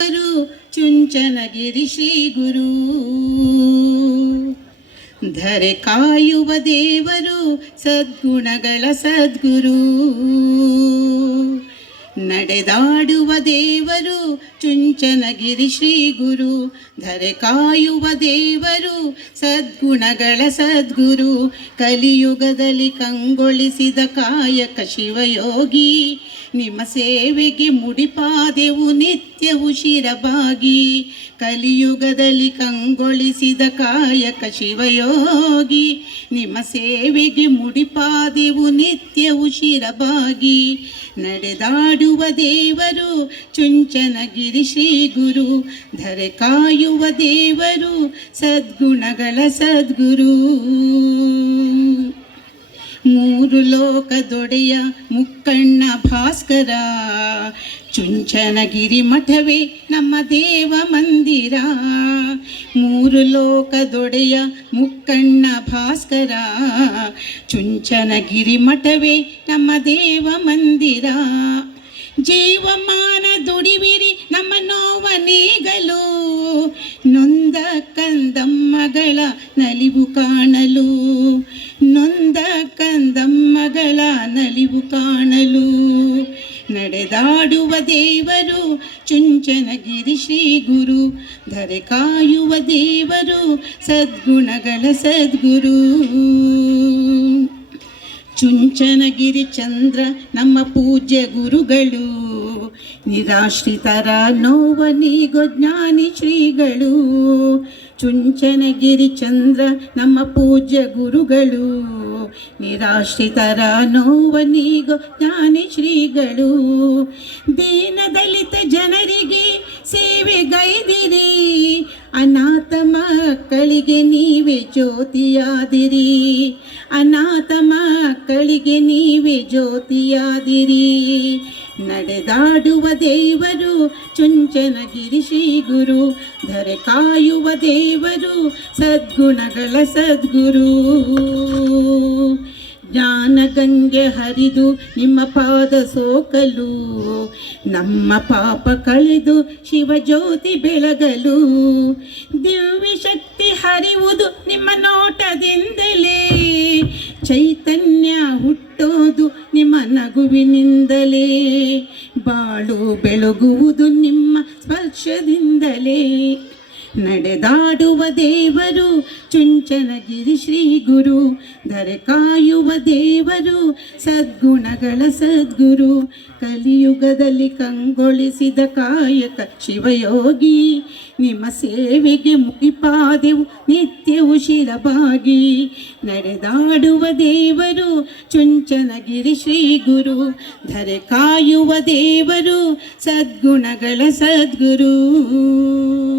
ಚುಂಚನಗಿರಿ ಶ್ರೀ ಗುರು. ಧರೆ ಕಾಯುವ ದೇವರು, ಸದ್ಗುಣಗಳ ಸದ್ಗುರು. ನಡೆದಾಡುವ ದೇವರು ಚುಂಚನಗಿರಿ ಶ್ರೀ ಗುರು. ಧರೆ ಕಾಯುವ ದೇವರು, ಸದ್ಗುಣಗಳ ಸದ್ಗುರು. ಕಲಿಯುಗದಲ್ಲಿ ಕಂಗೊಳಿಸಿದ ಕಾಯಕ ಶಿವಯೋಗಿ. ನಿಮ್ಮ ಸೇವೆಗೆ ಮುಡಿಪಾದೆವು ನಿತ್ಯವು ಶಿರಬಾಗಿ. ಕಲಿಯುಗದಲ್ಲಿ ಕಂಗೊಳಿಸಿದ ಕಾಯಕ ಶಿವಯೋಗಿ. ನಿಮ್ಮ ಸೇವೆಗೆ ಮುಡಿಪಾದೆವು ನಿತ್ಯವು ಶಿರಬಾಗಿ. ನಡೆದಾಡುವ ದೇವರು ಚುಂಚನಗಿರಿ ಶ್ರೀ ಗುರು. ಧರೆ ಕಾಯುವ ದೇವರು, ಸದ್ಗುಣಗಳ ಸದ್ಗುರು. ಮೂರು ಲೋಕದೊಡೆಯ ಮುಕ್ಕಣ್ಣ ಭಾಸ್ಕರ. ಚುಂಚನಗಿರಿ ಮಠವೇ ನಮ್ಮ ದೇವ ಮಂದಿರ. ಮೂರು ಲೋಕದೊಡೆಯ ಮುಕ್ಕಣ್ಣ ಭಾಸ್ಕರ. ಚುಂಚನಗಿರಿ ಮಠವೇ ನಮ್ಮ ದೇವ ಮಂದಿರ. ಜೀವಮಾನ ದುಡಿವಿರಿ ನಮ್ಮ ನೋವ ನೀಗಲು. ನೊಂದ ಕಂದಮ್ಮಗಳ ನಲಿವು ಕಾಣಲು. ನೊಂದ ಕಂದಮ್ಮಗಳ ನಲಿವು ಕಾಣಲು. ನಡೆದಾಡುವ ದೇವರು ಚುಂಚನಗಿರಿ ಶ್ರೀ ಗುರು. ಧರೆ ಕಾಯುವ ದೇವರು, ಸದ್ಗುಣಗಳ ಸದ್ಗುರು. ಚುಂಚನಗಿರಿ ಚಂದ್ರ ನಮ್ಮ ಪೂಜ್ಯ ಗುರುಗಳು. ನಿರಾಶ್ರಿತರ ನೋವ ನೀಗೋ ಜ್ಞಾನಿ ಶ್ರೀಗಳು. ಚುಂಚನಗಿರಿ ಚಂದ್ರ ನಮ್ಮ ಪೂಜ್ಯ ಗುರುಗಳು. ನಿರಾಶ್ರಿತರ ನೋವ ನೀಗೋ ಜ್ಞಾನಿ ಶ್ರೀಗಳು. ದೀನ ದಲಿತ ಜನರಿಗೆ ಸೇವೆಗೈದಿರಿ. ಅನಾಥ ಮಕ್ಕಳಿಗೆ ನೀವೇ ಜ್ಯೋತಿಯಾದಿರಿ. ಅನಾಥ ಮಕ್ಕಳಿಗೆ ನೀವೇ ಜ್ಯೋತಿಯಾದಿರಿ. ನಡೆದಾಡುವ ದೇವರು ಚುಂಚನಗಿರಿ ಶ್ರೀ ಗುರು. ಧರೆ ಕಾಯುವ ದೇವರು, ಸದ್ಗುಣಗಳ ಸದ್ಗುರು. ಜ್ಞಾನಗಂಗೆ ಹರಿದು ನಿಮ್ಮ ಪಾದ ಸೋಕಲು. ನಮ್ಮ ಪಾಪ ಕಳೆದು ಶಿವಜ್ಯೋತಿ ಬೆಳಗಲು. ದಿವ್ಯ ಶಕ್ತಿ ಹರಿಯುವುದು ನಿಮ್ಮ ನೋಟದಿಂದಲೇ. ಚೈತನ್ಯ ಹುಟ್ಟೋದು ನಿಮ್ಮ ನಗುವಿನಿಂದಲೇ. ಬಾಳು ಬೆಳಗುವುದು ನಿಮ್ಮ ಸ್ಪರ್ಶದಿಂದಲೇ. ನಡೆದಾಡುವ ದೇವರು ಚುಂಚನಗಿರಿ ಶ್ರೀ ಗುರು. ಧರೆ ಕಾಯುವ ದೇವರು, ಸದ್ಗುಣಗಳ ಸದ್ಗುರು. ಕಲಿಯುಗದಲ್ಲಿ ಕಂಗೊಳಿಸಿದ ಕಾಯಕ ಶಿವಯೋಗಿ. ನಿಮ್ಮ ಸೇವೆಗೆ ಮುಡಿಪಾದೆವು ನಿತ್ಯವು ಶಿರಬಾಗಿ. ನಡೆದಾಡುವ ದೇವರು ಚುಂಚನಗಿರಿ ಶ್ರೀ ಗುರು. ಧರೆ ಕಾಯುವ ದೇವರು, ಸದ್ಗುಣಗಳ ಸದ್ಗುರು.